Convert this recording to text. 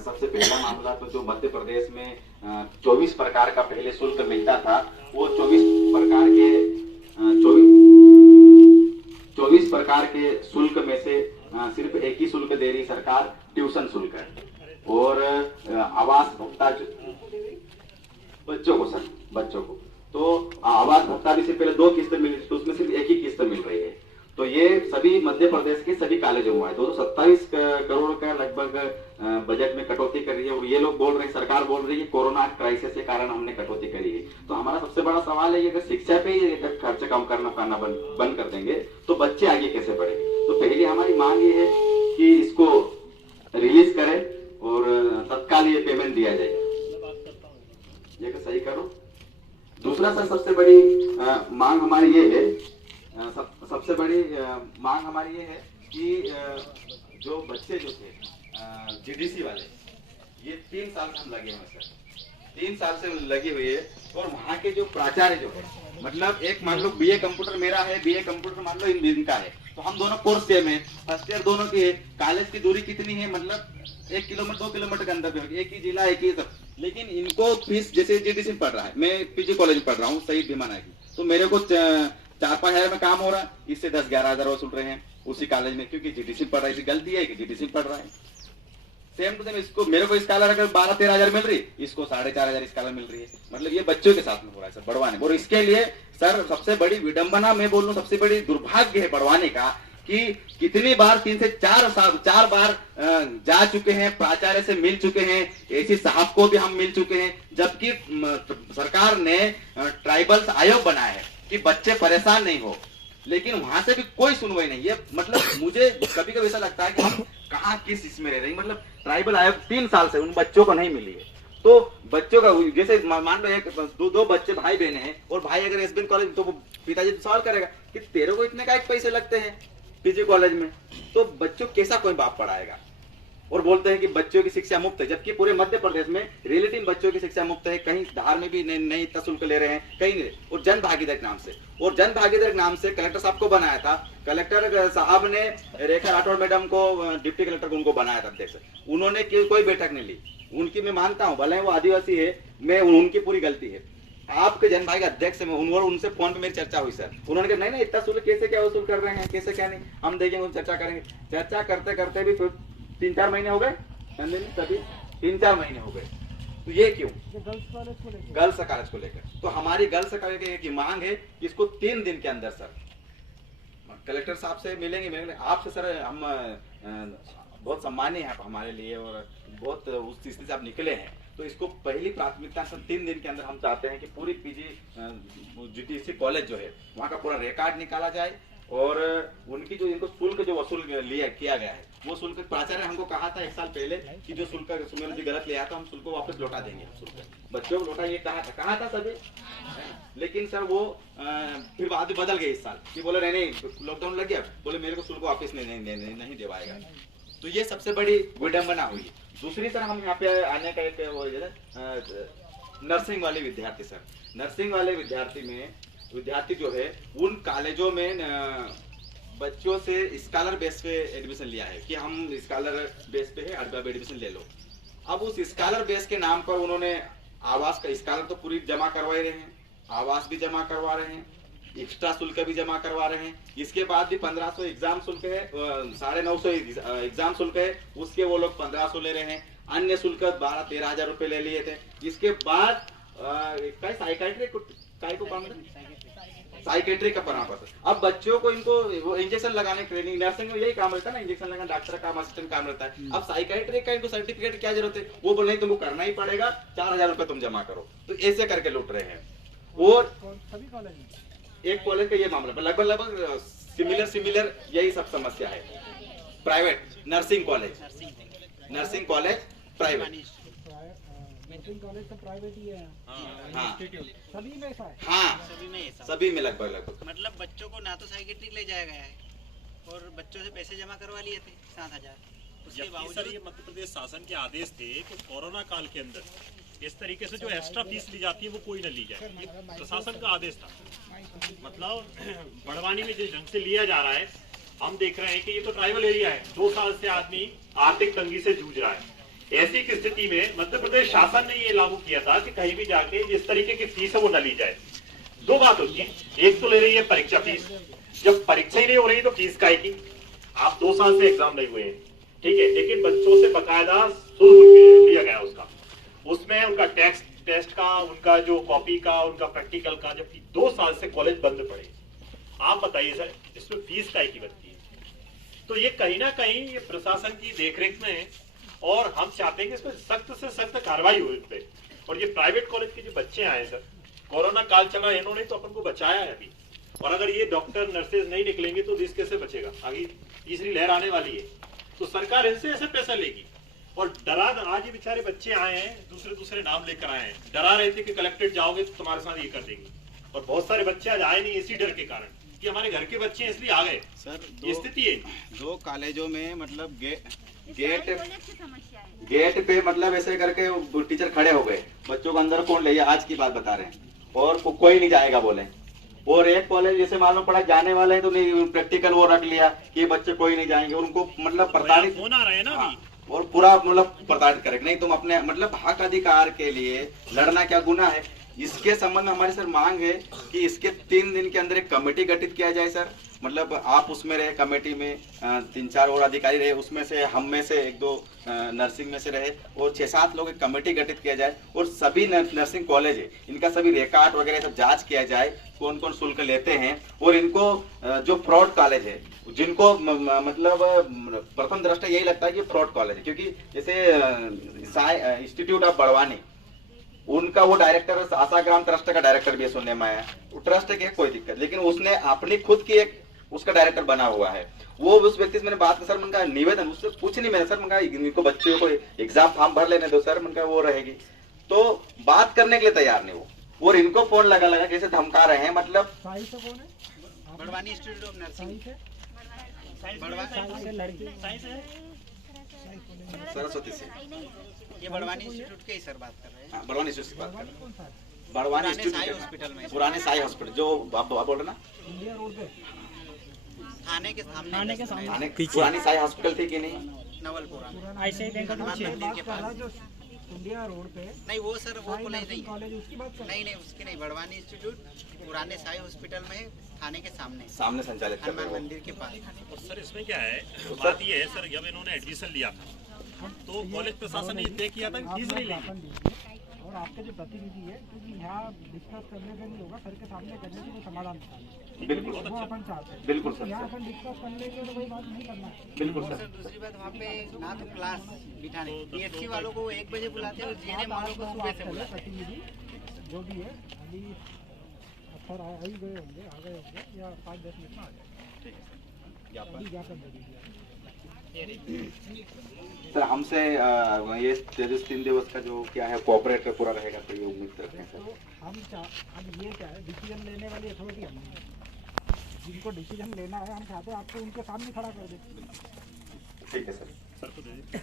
सबसे पहला मामला तो जो मध्य प्रदेश में 24 प्रकार का पहले शुल्क मिलता था, वो 24 प्रकार के शुल्क में से सिर्फ एक ही शुल्क दे रही सरकार, ट्यूशन शुल्क है। और आवास भत्ता बच्चों को तो आवास भत्ता भी सिर्फ पहले 2 किस्त मिल रही थी, तो उसमें सिर्फ एक ही किस्त मिल रही है। तो ये सभी मध्य प्रदेश के सभी कॉलेजों में है। 227 करोड़ का लगभग बजट में कटौती कर रही है। और ये लोग बोल रहे हैं, सरकार बोल रही है कोरोना क्राइसिस के कारण हमने कटौती करी है। तो हमारा सबसे बड़ा सवाल है, अगर शिक्षा पे ही खर्च कम करना बंद कर देंगे तो बच्चे आगे कैसे बढ़ेंगे। तो पहली हमारी मांग ये है कि इसको रिलीज करें और तत्काल ये पेमेंट दिया जाए। ये सही करो। दूसरा सर सबसे बड़ी मांग हमारी ये है, सबसे बड़ी मांग हमारी ये है कि जो बच्चे जो थे जीडीसी वाले, ये 3 साल से हम लगे हुए हैं सर, 3 साल से लगी हुई है। और वहाँ के जो प्राचार्य जो है, मतलब एक मान लो बीए कंप्यूटर मेरा है, बीए कंप्यूटर मान लो इनका है, तो हम दोनों कोर्स सेम है, फर्स्ट ईयर दोनों की है। कॉलेज की दूरी कितनी है, मतलब 1 किलोमीटर 2 किलोमीटर के अंदर पे, एक ही जिला, एक ही सब। लेकिन इनको फीस, जैसे जीडीसी पढ़ रहा है, मैं पीजी कॉलेज में पढ़ रहा हूँ शहीद भीमाना की, तो मेरे को 4-5 हजार में काम हो रहा है, इससे 10-11 हजार वसूल रहे हैं उसी कॉलेज में, क्योंकि जीडीसी पढ़ रहा है। गलती है कि जीडीसी पढ़ रहा है। सेम टू सेम इसको, मेरे को स्कॉलर अगर 12-13 हजार मिल रही, इसको 4.5 हजार स्कॉलर मिल रही है। मतलब ये बच्चों के साथ में हो रहा है सर, बढ़वाने। और इसके लिए सर सबसे बड़ी विडंबना, मैं बोल लूं सबसे बड़ी दुर्भाग्य है बढ़वाने का, कि कितनी बार 3 से 4 बार जा चुके हैं, प्राचार्य से मिल चुके हैं, एसी साहब को भी हम मिल चुके हैं, जबकि सरकार ने ट्राइबल्स आयोग बनाया है कि बच्चे परेशान नहीं हो, लेकिन वहां से भी कोई सुनवाई नहीं है। मतलब मुझे कभी कभी ऐसा लगता है कि हम कहाँ किस इसमें रह रहे हैं। मतलब ट्राइबल आयोग 3 साल से उन बच्चों को नहीं मिली है। तो बच्चों का जैसे मान लो एक 2 बच्चे भाई बहन हैं, और भाई अगर एसबीएन कॉलेज, तो पिताजी सवाल करेगा कि तेरे को इतने का पैसे लगते हैं पीजी कॉलेज में, तो बच्चों कैसा कोई बाप पढ़ाएगा। और बोलते हैं कि बच्चों की शिक्षा मुफ्त है, जबकि पूरे मध्य प्रदेश में रिलेटिव बच्चों की शिक्षा मुफ्त है। कहीं धार में भी नहीं इतना शुल्क ले रहे हैं, कहीं नहीं। और जन भागीदारी नाम से, और जन भागीदारी नाम से कलेक्टर साहब को बनाया था। कलेक्टर साहब ने रेखा राठौड़ मैडम को, डिप्टी कलेक्टर को उनको बनाया था अध्यक्ष। उन्होंने कोई बैठक नहीं ली। उनकी मैं मानता हूँ, भले वो आदिवासी है, मैं उनकी पूरी गलती है। आपके जन भाई का अध्यक्ष में उनसे फोन पे मेरी चर्चा हुई सर, उन्होंने कहा नहीं इतना शुल्क कैसे क्या वसूल कर रहे हैं, कैसे क्या नहीं, हम देखेंगे, चर्चा करेंगे। चर्चा करते करते भी 3-4 महीने हो गए, तभी 3-4 महीने हो गए। तो ये क्यों? गर्ल्स कॉलेज को लेकर। तो हमारी गर्ल्स कॉलेज की मांग है कि इसको 3 दिन के अंदर सर कलेक्टर साहब से मिलेंगे आपसे सर। हम बहुत सम्मानीय है आप हमारे लिए, और बहुत उस स्थिति से आप निकले हैं। तो इसको पहली प्राथमिकता सर 3 दिन के अंदर हम चाहते हैं कि पूरी पीजी जीटीसी कॉलेज जो है वहाँ का पूरा रिकॉर्ड निकाला जाए, और उनकी जो इनको शुल्क जो वसूल किया गया है, वो शुल्क प्राचार्य हमको कहा था 1 साल पहले कि जो शुल्क सुमेर जी गलत ले आया था, हम शुल्क को वापस लौटा देंगे। शुल्क बच्चों को लौटा, ये कहा था सभी। लेकिन सर वो फिर बाद में बदल गए इस साल कि बोले नहीं लॉकडाउन लग गया, बोले मेरे को शुल्क वापस नहीं दिलवाएगा। तो ये सबसे बड़ी विडंबना हुई। दूसरी सर हम यहाँ पे आने का एक वो नर्सिंग वाले विद्यार्थी सर, नर्सिंग वाले विद्यार्थी जो है, उन कॉलेजों में बच्चों से स्कॉलर बेस पे एडमिशन लिया है कि हम स्कॉलर बेस पे है, अब एडमिशन ले लो। अब उस स्कॉलर बेस के नाम पर उन्होंने आवास का स्कॉलर तो पूरी जमा करवा रहे हैं, आवास भी जमा करवा रहे हैं, एक्स्ट्रा शुल्क भी जमा करवा रहे हैं। इसके बाद भी 1500 एग्जाम शुल्क है, 950 एग्जाम शुल्क है, उसके वो लोग 1500 ले रहे हैं। अन्य शुल्क 12-13 हजार रुपए ले लिए थे। इसके बाद साइकेट्री का परामर्श। अब बच्चों को इनको वो इंजेक्शन लगाने ट्रेनिंग, नर्सिंग में यही काम रहता है ना, इंजेक्शन लगाना डॉक्टर का असिस्टेंट काम रहता है। अब साइकेट्री का इनको सर्टिफिकेट की क्या जरूरत है, वो बोले तुमको करना ही पड़ेगा, 4000 रुपए तुम जमा करो। तो ऐसे करके लूट रहे हैं। और सभी कॉलेज में एक कॉलेज का ये मामला, लगभग सिमिलर यही सब समस्या है। Private nursing college private, nursing college तो प्राइवेट ही है। हाँ सभी में ऐसा है। हाँ सभी में लगभग। मतलब बच्चों को ना तो साइकेट्रिक ले जाया गया है, और बच्चों से पैसे जमा करवा लिए थे 7000। उसके बावजूद ये मध्य प्रदेश शासन के आदेश थे कि कोरोना काल के अंदर इस तरीके से जो एक्स्ट्रा फीस ली जाती है वो कोई न ली जाए, ये प्रशासन का आदेश था। मतलब बढ़वानी में जिस ढंग से लिया जा रहा है, हम देख रहे हैं कि ये तो ट्राइबल एरिया है, 2 साल से आदमी आर्थिक तंगी से जूझ रहा है। ऐसी की स्थिति में मध्य प्रदेश शासन ने ये लागू किया था कि कहीं भी जाके जिस तरीके की फीस है वो न ली जाए। दो बात होती है, एक तो ले रही है परीक्षा फीस, जब परीक्षा ही नहीं हो रही तो फीस काहे की? आप 2 साल से एग्जाम नहीं हुए हैं, ठीक है, लेकिन बच्चों से बकायदा शुल्क लिया गया उसका, उसमें उनका टेस्ट का, उनका जो कॉपी का, उनका प्रैक्टिकल का, जबकि 2 साल से कॉलेज बंद पड़े। आप बताइए सर, इसमें फीस काहे की बनती है? तो ये कहीं ना कहीं ये प्रशासन की देखरेख में है और हम चाहते हैं कि इसमें सख्त से सख्त कार्रवाई हो इस पे। और ये प्राइवेट कॉलेज के जो बच्चे आए सर, कोरोना काल चला, इन्होंने तो अपन को बचाया है अभी, और अगर ये डॉक्टर नर्सेज नहीं निकलेंगे तो देश कैसे बचेगा? आगे तीसरी लहर आने वाली है, तो सरकार इनसे ऐसे पैसा लेगी। और डरा, आज ये बेचारे बच्चे आए हैं, दूसरे नाम लेकर आए हैं, डरा रहे थे कि कलेक्ट्रेट जाओगे तो तुम्हारे साथ ये कर देंगे, और बहुत सारे बच्चे आज आए नहीं इसी डर के कारण कि हमारे घर के बच्चे हैं इसलिए आ गए। सर ये स्थिति है। 2 कॉलेजों में मतलब गेट पे मतलब ऐसे करके टीचर खड़े हो गए, बच्चों को अंदर कौन ले गया, आज की बात बता रहे हैं, और कोई नहीं जाएगा बोले। और एक कॉलेज जैसे मालूम पड़ा जाने वाले हैं तो नहीं, प्रैक्टिकल वो रख लिया कि बच्चे कोई नहीं जाएंगे, उनको मतलब प्रताड़ित होना रहे ना अभी, और पूरा मतलब प्रताड़ित करेंगे। नहीं, तुम अपने मतलब हक अधिकार के लिए लड़ना क्या गुनाह है? इसके संबंध में हमारी सर मांग है कि इसके 3 दिन के अंदर एक कमेटी गठित किया जाए सर। मतलब आप उसमें रहे, कमेटी में 3-4 और अधिकारी रहे, उसमें से हम में से 1-2 नर्सिंग में से रहे, और 6-7 लोग एक कमेटी गठित किया जाए, और सभी नर्सिंग कॉलेज है इनका सभी रिकॉर्ड वगैरह सब जांच किया जाए, कौन कौन शुल्क लेते हैं, और इनको जो फ्रॉड कॉलेज है जिनको मतलब प्रथम दृष्टया यही लगता है कि फ्रॉड कॉलेज है, क्योंकि जैसे इंस्टीट्यूट ऑफ बड़वानी, उनका वो डायरेक्टर आशाग्राम ट्रस्ट का डायरेक्टर भी है सुनने में आया, वो ट्रस्ट के कोई दिक्कत, लेकिन उसने अपनी खुद की एक उसका डायरेक्टर बना हुआ है। वो उस व्यक्ति से मैंने बात की, सर मैंने कहा निवेदन, उससे कुछ नहीं, मैंने सर मैंने कहा इनको बच्चों को एग्जाम फॉर्म भर लेने दो सर, मैंने कहा वो रहेगी, तो बात करने के लिए तैयार नहीं वो, और इनको फोन लगा जैसे धमका रहे हैं। मतलब साई से कौन है? बड़वानी इंस्टीट्यूट ऑफ नर्सिंग से लड़की सरस्वती से, ये बड़वानी इंस्टीट्यूट के ही सर बात कर रहे हैं। बड़वानी इंस्टीट्यूट से बात कर रहे हैं। कौन सा है? बड़वानी पुराने साई इंस्टीट्यूट हॉस्पिटल में, पुराने साई हॉस्पिटल जो आप बोल रहे ना, इंडिया रोड पे थाने के सामने, पुरानी साई हॉस्पिटल थी कि नहीं? नवलपुरा में। ऐसे ही हनुमान मंदिर बात के कर रहा पास। जो इंडिया रोड पे नहीं वो सर वो कॉलेज नहीं है। कॉलेज उसकी बात कर रहा नहीं उसके नहीं, बड़वानी इंस्टीट्यूट पुराने साई हॉस्पिटल में थाने के सामने संचालित कर रहे हनुमान हो। मंदिर के पास। और सर इसमें क्या है, बात ये है सर, जब इन्होंने एडमिशन लिया था तो कॉलेज प्रशासन ने तय किया था कि फीस नहीं लेगी, और आपके जो प्रतिनिधि है, क्योंकि यहाँ डिस्कस करने से नहीं होगा, सर के सामने करने से कोई समाधान निकालें। बिल्कुल वो अपन चाहते हैं। बिल्कुल सर, यहाँ अपन डिस्कस कर लेंगे तो वही बात नहीं करना है। बिल्कुल और सर, सर दूसरी बात वहाँ पे ना तो क्लास बिठाने, बीएससी वालों को 1 बजे बुलाते हैं और जीएनएम वालों को सुबह से बुलाते हैं। प्रतिनिधि जो भी है अभी अक्सर आ ही गए होंगे, आ गए होंगे, या 5-10 मिनट में आ जाएगा। अभी जाकर दे दीजिए। सर हमसे ये 3 दिवस का जो क्या है कोऑपरेट का पूरा रहेगा, तो ये उम्मीद करते हैं तो सर। हम अब ये क्या है, डिसीजन लेने वाली अथॉरिटी हम नहीं है। जिनको डिसीजन लेना है हम चाहते हैं आपको उनके सामने खड़ा कर दें। ठीक है सर। सर को दे दीजिए।